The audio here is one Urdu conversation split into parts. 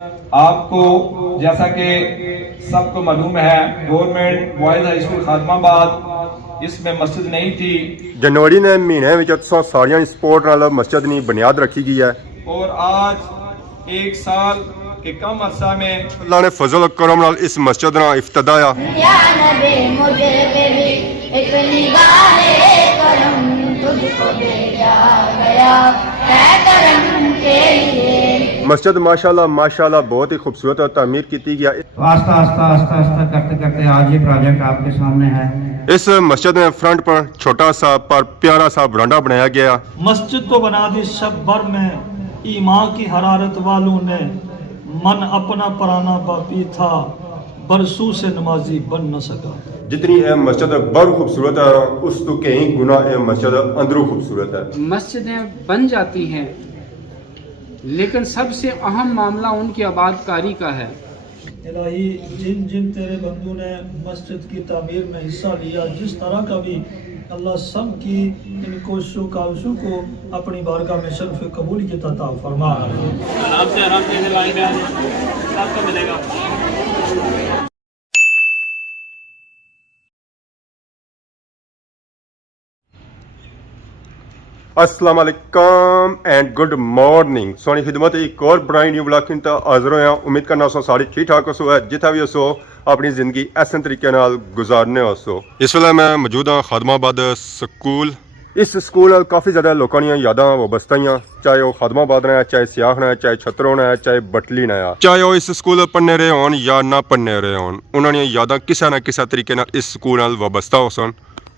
آپ کو جیسا کہ سب کو معلوم ہے گورنمنٹ بوائز ہائی اسکول خادم آباد اس میں مسجد نہیں تھی. جنوری نے مہینے وچ ساریاں سپورٹ نال مسجد کی بنیاد رکھی گئی ہے اور آج ایک سال کے کم عرصہ میں اللہ نے فضل و کرم نال اس مسجد کا افتتاح یا نبی مجھے بھی ایک نگاہ کرم تجھ کو بھیجا گیا ہے کرم کے لیے. مسجد ماشاءاللہ بہت ہی خوبصورت اور تعمیر کی گیا. آہستہ کرتے کرتے آج یہ پروجیکٹ آپ کے سامنے ہے. اس مسجد میں فرنٹ پر چھوٹا سا پر پیارا سا برانڈا بنایا گیا. مسجد کو بنا دی شب بھر میں ایمان کی حرارت والوں نے، من اپنا پرانا باقی تھا برسوں سے نمازی بن نہ سکا. جتنی یہ مسجد بڑھ خوبصورت ہے اس تو کہیں گنا یہ مسجد اندروں خوبصورت ہے. مسجدیں بن جاتی ہیں لیکن سب سے اہم معاملہ ان کی آباد کاری کا ہے. الہی جن جن تیرے بندوں نے مسجد کی تعمیر میں حصہ لیا، جس طرح کا بھی اللہ سب کی ان کوششوں کاوشوں کو اپنی بارگاہ میں شرف قبولیت عطا فرما. آرام سے لائن پہ آ جائیں، سب کو ملے گا. السلام علیکم اینڈ گڈ مارننگ. سونی خدمت ایک اور برائی نیو بلاک انتا حاضر ہویا. امید کرنا سو ساری ٹھیک ٹھاک ہو ہے، جتھا بھی ہو اپنی زندگی ایسے طریقے نال گزارنے ہو. اس ویلے میں موجود ہاں خادم آباد سکول. اس سکول نال کافی زیادہ لوکاں دیاں یاداں وابستہ ہیں، چاہے وہ خادم آباد نے، چاہے سیاح نے، چاہے چھتروں نے، چاہے بٹلی نے، چاہے وہ اس سکول پڑھنے رہے ہون یا نہ پڑھنے رہے ہون. انہوں نے یاداں کسے نہ کسے طریقے نال اس سکول نال وابستہ ہو سن،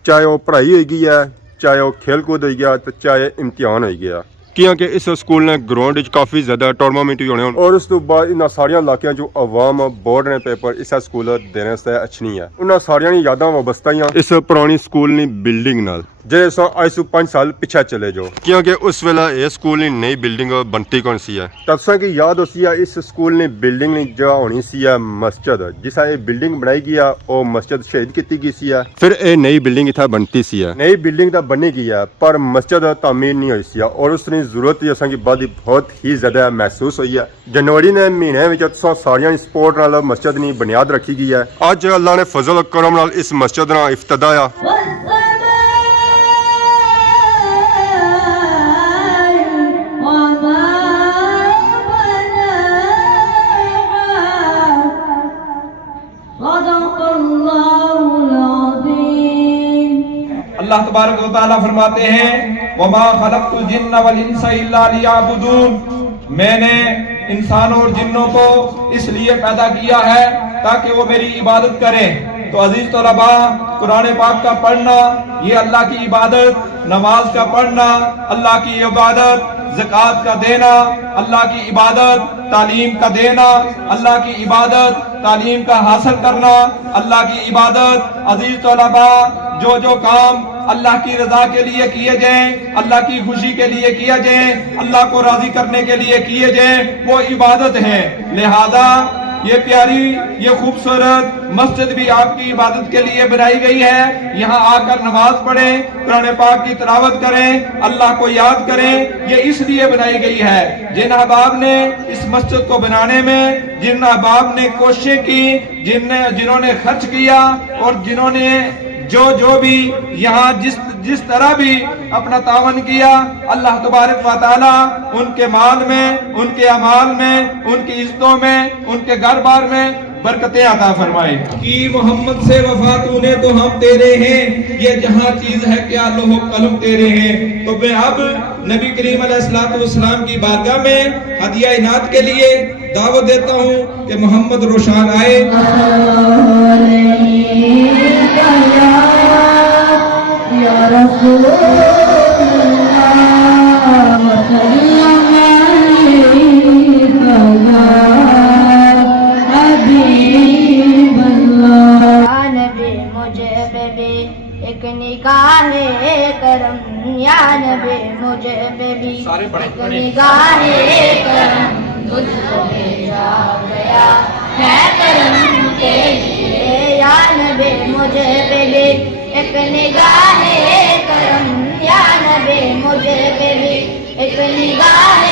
چاہے وہ پڑھائی ہوئی گئی ہے، چاہے وہ کھیل کود ہوئی گیا، تو چاہے امتحان ہوئی گیا. کیونکہ اس سکول نے گراؤنڈ کافی زیادہ ٹورنامنٹ ہونے اور اس تو بعد ان سارے علاقے جو عوام بورڈ نے پیپر اس سکول دینے سے اچھنی ہے. ان سارے یاداں وابستہ ہیں اس پرانی سکول کی بلڈنگ نال، جیسا آج سے 5 سال پیچھے چلے جاؤ. کیونکہ اس ویلے یہ سکول کی نئی بلڈنگ بنتی کون سی ہے. تب کی یاد ہو سی ہے اس سکول کی بلڈنگ کی جو ہونی سی ہے مسجد، جسا یہ بلڈنگ بنائی گئی ہے وہ مسجد شہید کی گئی سی ہے. پھر یہ نئی بلڈنگ اتنا بنتی سی ہے. نئی بلڈنگ تو بنی گئی ہے پر مسجد تعمیر نہیں ہوئی سی ہے اور اس کی ضرورت کی بعد بہت ہی زیادہ محسوس ہوئی ہے. جنوری نے مہینے میں سارے سپورٹ نال مسجد کی بنیاد رکھی گئی ہے. اج اللہ نے فضل و کرم نال اس مسجد کا افتتاح اللہ تبارک و تعالیٰ فرماتے ہیں وَمَا خَلَقْتُ الْجِنَّ وَالْإِنسَ إِلَّا لِيَعْبُدُونَ. میں نے انسانوں اور جنوں کو اس لیے پیدا کیا ہے تاکہ وہ میری عبادت کریں. تو عزیز طلباء، قرآن پاک کا پڑھنا یہ اللہ کی عبادت، نماز کا پڑھنا اللہ کی عبادت، زکوٰۃ کا دینا اللہ کی عبادت، تعلیم کا دینا اللہ کی عبادت، تعلیم کا حاصل کرنا اللہ کی عبادت. عزیز طلباء، جو کام اللہ کی رضا کے لیے کیے جائیں، اللہ کی خوشی کے لیے کیے جائیں، اللہ کو راضی کرنے کے لیے کیے جائیں، وہ عبادت ہے. لہذا یہ پیاری، یہ خوبصورت مسجد بھی آپ کی عبادت کے لیے بنائی گئی ہے. یہاں آ کر نماز پڑھیں، قرآن پاک کی تلاوت کریں، اللہ کو یاد کریں. یہ اس لیے بنائی گئی ہے. جن احباب نے اس مسجد کو بنانے میں، جن احباب نے کوششیں کی، جنہوں نے خرچ کیا اور جنہوں نے جو بھی یہاں جس طرح بھی اپنا تعاون کیا، اللہ تبارک و تعالی ان کے مال میں، ان کے اعمال میں، ان کی عزتوں میں، ان کے گھر بار میں برکتیں عطا فرمائے. کہ محمد سے وفا تو نے تو ہم تیرے ہیں، یہ جہاں چیز ہے کیا لوح و قلم تیرے ہیں. تو میں اب نبی کریم علیہ السلام کی بارگاہ میں ہدیہ عنایت کے لیے دعوت دیتا ہوں کہ محمد روشان آئے. یا رسول ایک نگاہ کرم، یا نبی مجھے بھی ایک نگاہ کرم تجھ کو بھیجا گیا ہے کرم کے لیے. یا نبی مجھے بھی ایک نگاہ کرم، یا نبی مجھے بھی ایک نگاہ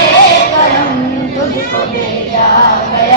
کرم تجھ کو بھیجا گیا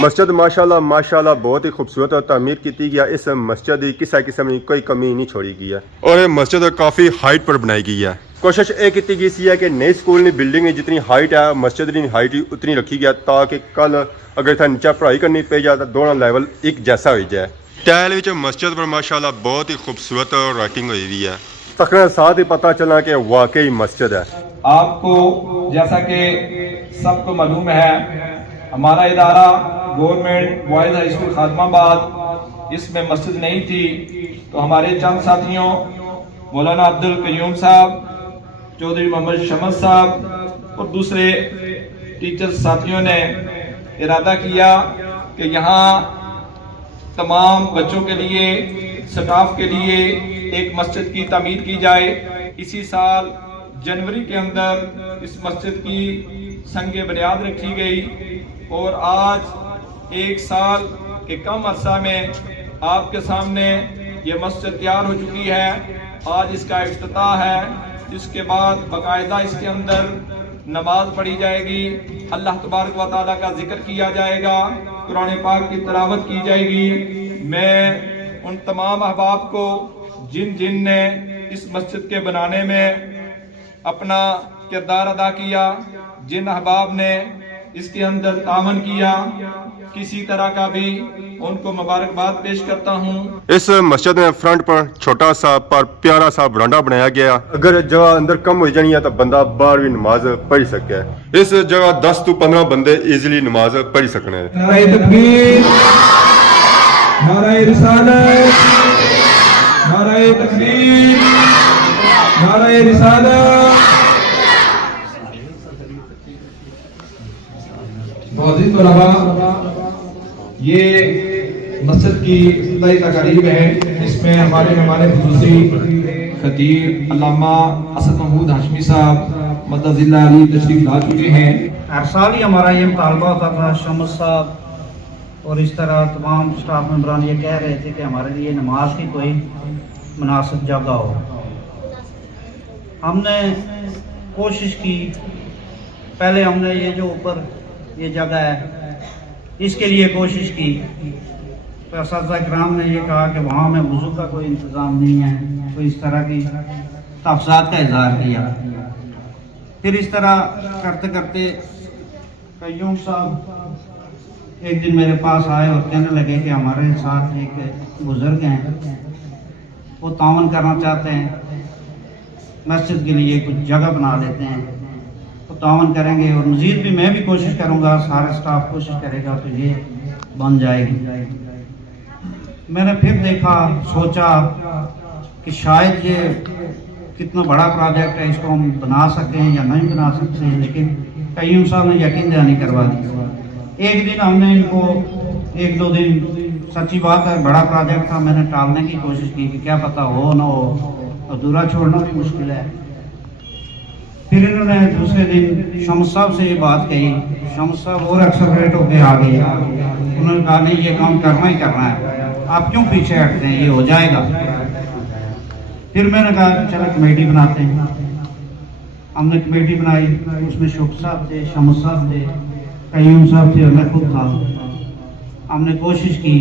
مسجد ماشاءاللہ بہت ہی خوبصورت اور تعمیر کی گیا. اس مسجد کی کسی قسم کی کوئی کمی نہیں چھوڑی گئی ہے اور یہ مسجد کافی ہائٹ پر بنائی گئی ہے. کوشش یہ کی گئی ہے کہ نئی سکول کی بلڈنگ جتنی ہائٹ ہے مسجد کی ہائٹ اتنی رکھی گیا تاکہ کل اگر اتنا نیچا پڑھائی کرنی پی جائے تو دونوں لیول ایک جیسا ہو جائے. ٹائل مسجد پر ماشاءاللہ بہت ہی خوبصورت رائٹنگ ہوئی ہوئی ہے. تقریباً ساتھ ہی پتہ چلا کہ واقعی مسجد ہے. آپ کو جیسا کہ سب کو معلوم ہے ہمارا ادارہ گورنمنٹ بوائز ہائی اسکول خادم آباد اس میں مسجد نہیں تھی تو ہمارے چند ساتھیوں مولانا عبد القیوم صاحب چودھری محمد شمس صاحب اور دوسرے ٹیچر ساتھیوں نے ارادہ کیا کہ یہاں تمام بچوں کے لیے سٹاف کے لیے ایک مسجد کی تعمیر کی جائے. اسی سال جنوری کے اندر اس مسجد کی سنگ بنیاد رکھی گئی اور آج ایک سال کے کم عرصہ میں آپ کے سامنے یہ مسجد تیار ہو چکی ہے. آج اس کا افتتاح ہے. اس کے بعد باقاعدہ اس کے اندر نماز پڑھی جائے گی, اللہ تبارک و تعالیٰ کا ذکر کیا جائے گا, قرآن پاک کی تلاوت کی جائے گی. میں ان تمام احباب کو جن نے اس مسجد کے بنانے میں اپنا کردار ادا کیا, جن احباب نے اس کے اندر تعاون کیا, کسی طرح کا بھی ان کو مبارکباد پیش کرتا ہوں. اس مسجد میں فرنٹ پر چھوٹا سا پر پیارا سا برانڈا بنایا گیا. اگر جگہ اندر کم ہو جانی ہے تو بندہ باہر بھی نماز پڑھ سکے. اس جگہ 10 تو 15 بندے ایزیلی نماز پڑھ سکنے. نعرہ تکبیر, نعرہ رسالت, نعرہ تکبیر, نعرہ رسالت. معزز طلباء, یہ مسجد کی افتتاحی تقریب ہے. اس میں ہمارے خصوصی خطیب علامہ اسد محمود ہاشمی صاحب مدد اللہ علی تشریف لا چکے ہیں. ہر سال ہی ہمارا یہ مطالبہ ہوتا تھا, شمس صاحب اور اس طرح تمام سٹاف ممبران یہ کہہ رہے تھے کہ ہمارے لیے نماز کی کوئی مناسب جگہ ہو. ہم نے کوشش کی, پہلے ہم نے یہ جو اوپر یہ جگہ ہے اس کے لیے کوشش کی. اساتذہ کرام نے یہ کہا کہ وہاں میں وضو کا کوئی انتظام نہیں ہے, کوئی اس طرح کی تحفظات کا اظہار کیا. پھر اس طرح کرتے کرتے قیوم صاحب ایک دن میرے پاس آئے اور کہنے لگے کہ ہمارے ساتھ ایک بزرگ ہیں, وہ تعاون کرنا چاہتے ہیں, مسجد کے لیے کچھ جگہ بنا لیتے ہیں, تو تعاون کریں گے. اور مزید بھی میں بھی کوشش کروں گا, سارا سٹاف کوشش کرے گا تو یہ بن جائے گی. میں نے پھر دیکھا, سوچا کہ شاید یہ کتنا بڑا پروجیکٹ ہے, اس کو ہم بنا سکتے ہیں یا نہیں بنا سکتے ہیں. لیکن قیوم صاحب نے یقین دہانی کروا دی. ایک دن ہم نے ان کو 1-2 دن, سچی بات ہے بڑا پروجیکٹ تھا, میں نے ٹالنے کی کوشش کی کہ کیا پتہ ہو نہ ہو, ادھورا چھوڑنا بھی مشکل ہے. پھر انہوں نے دوسرے دن شمس صاحب سے یہ بات کہی. شمس صاحب اور ایکسلریٹ ہو کے آ گئے. انہوں نے کہا نہیں, یہ کام کرنا ہی کرنا ہے, آپ کیوں پیچھے ہٹتے ہیں, یہ ہو جائے گا. پھر میں نے کہا چلو کمیٹی بناتے ہیں. ہم نے کمیٹی بنائی, اس میں شوق صاحب تھے, شمس صاحب تھے, قیوم صاحب تھے اور میں خود تھا. ہم نے کوشش کی,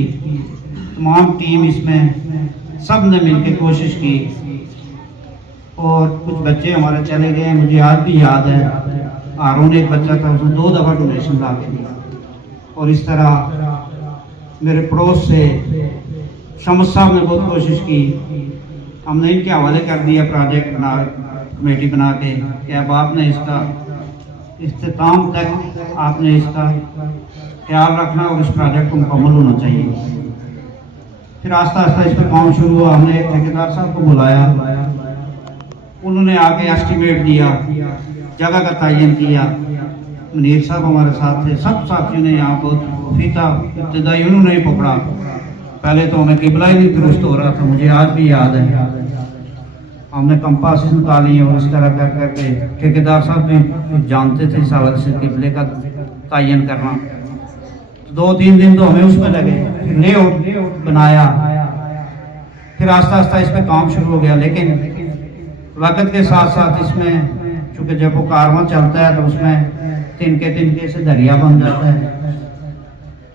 تمام ٹیم اس میں سب نے مل کے کوشش کی. اور کچھ بچے ہمارے چلے گئے ہیں, مجھے آج بھی یاد ہے ہارون ایک بچہ تھا, اس نے 2 دفعہ ڈونیشن لا کے دیا. اور اس طرح میرے پڑوس سے شمس صاحب نے بہت کوشش کی. ہم نے ان کے حوالے کر دیا پروجیکٹ بنا, کمیٹی بنا کے کہ اب آپ نے اس کا اختتام تک آپ نے اس کا خیال رکھنا اور اس پروجیکٹ کو مکمل ہونا چاہیے. پھر آہستہ آہستہ اس پہ کام شروع ہوا. ہم نے ایک ٹھیکیدار صاحب کو بلایا, انہوں نے آ کے ایسٹیمیٹ دیا, جگہ کا تعین کیا. منیر صاحب ہمارے ساتھ تھے, سب ساتھیوں نے یہاں بہت فیتا ابتدائی انہوں نے ہی پکڑا. پہلے تو ہمیں قبلہ ہی نہیں درست ہو رہا تھا, مجھے آج بھی یاد ہے. ہم نے کمپاسز نکالی اور اس طرح کر کر کے ٹھیکیدار صاحب بھی جانتے تھے اس حوالے سے قبلے کا تعین کرنا. 2-3 دن تو ہمیں اس میں لگے. پھر لے آؤٹ بنایا, پھر آہستہ آہستہ اس پہ کام شروع ہو گیا. لیکن وقت کے ساتھ ساتھ اس میں چونکہ جب وہ کارواں چلتا ہے تو اس میں تنکے سے دریا بن جاتا ہے.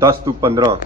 10 to 15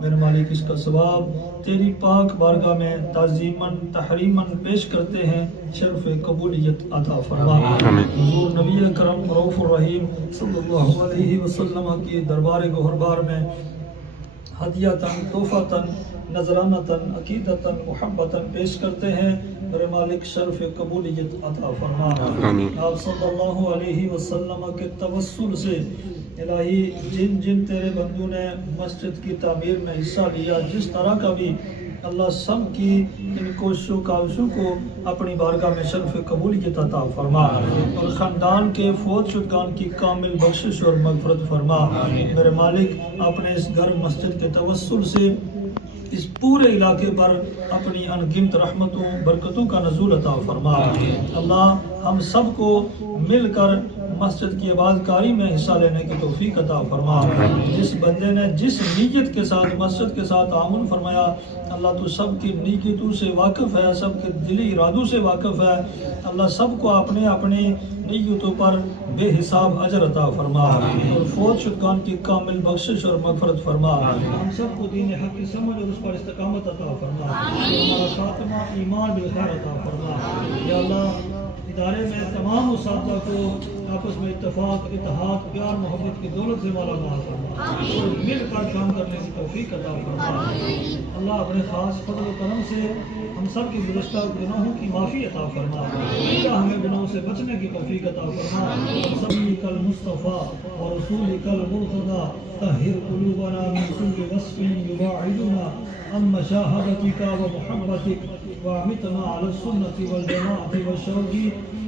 میرے مالک اس کا ثواب تیری پاک بارگاہ میں تعظیماً تحریماً پیش کرتے ہیں، شرف قبولیت عطا فرما۔ حضور نبی کرم رؤوف الرحیم صلی اللہ علیہ وسلم کی دربار گوہربار میں ہدیتاً تحفتاً نذرانتاً عقیدتاً محبتاً پیش کرتے ہیں، میرے مالک شرف قبولیت عطا فرما۔ آپ صلی اللہ علیہ وسلم کے توسل سے الہی جن جن تیرے بندوں نے مسجد کی تعمیر میں حصہ لیا، جس طرح کا بھی اللہ سب کی ان کوششوں کاوشوں کو اپنی بارگاہ میں شرف قبولیت عطا فرما، اور خاندان کے فوت شدگان کی کامل بخشش اور مغفرت فرما۔ میرے مالک اپنے اس گھر مسجد کے توسل سے اس پورے علاقے پر اپنی انگنت رحمتوں برکتوں کا نزول عطا فرما۔ اللہ ہم سب کو مل کر مسجد کی آباد کاری میں حصہ لینے کی توفیق عطا فرما۔ جس بندے نے جس نیت کے ساتھ مسجد کے ساتھ تعاون فرمایا، اللہ تو سب کی نیتوں سے واقف ہے، سب کے دلی ارادوں سے واقف ہے، اللہ سب کو اپنے اپنے نیتوں پر بے حساب اجر عطا فرما، اور فوت شدگان کی کامل بخشش اور مغفرت فرما۔ ہم سب کو دین حق کی سمجھ اور اس پر استقامت عطا فرما، ہمارا خاتمہ ایمان بالخیر عطا فرما۔ یا اللہ ادارے میں تمام اساتذہ کو آپس میں اتفاق، اتحاد، پیار، محبت کی دولت سے مالا مال فرما، اور مل کر کام کرنے کی توفیق عطا فرما۔ اللہ اپنے خاص فضل و کرم سے ہم سب کی گزشتہ گناہوں کی معافی عطا فرما، اللہ ہمیں گناہوں سے بچنے کی توفیق عطا فرما۔ صدیق المصطفیٰ اور رسولک المرتضیٰ طہر قلوبنا من كل وصف يباعدنا عن مشاهدتك ومحبتك، واعمتنا على السنة والجماعة والشوق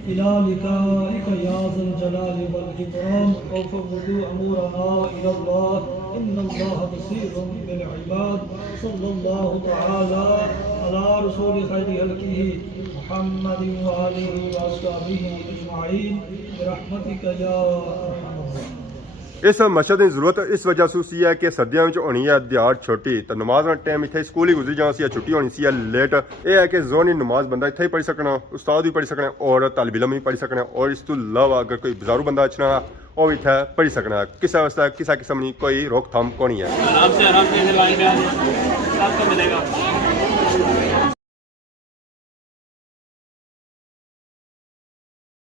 إلى لقائك يا ذا الجلال والإكرام، وفوض أمورنا إلى الله إن الله بصير بالعباد۔ صلى الله تعالى على رسول خير خلقه محمد وآله وأصحابه أجمعين برحمتك يا أرحم الراحمين۔ اس مسجد کی ضرورت اس وجہ سے سی ہے کہ سردیاں ہونی ہے دیہڑ چھوٹی تو نماز کا ٹائم اتنے اسکول ہی گزری جانا سی، چھٹی ہونی سی لیٹ، یہ ہے کہ زونی نماز بندہ اتنے ہی پڑھی سکنا، استاد بھی پڑھی سکنا اور طالب علم بھی پڑھی سکنا، اور اس تو علاوہ اگر کوئی بزارو بندہ اچھنا ہے وہ بھی اتنے پڑھی سکنا ہے، کسی واسطے کسی قسم کی کوئی روک تھام کو نہیں ہے۔ آرام سے لائن میں آ جائیں، سب کو ملے گا۔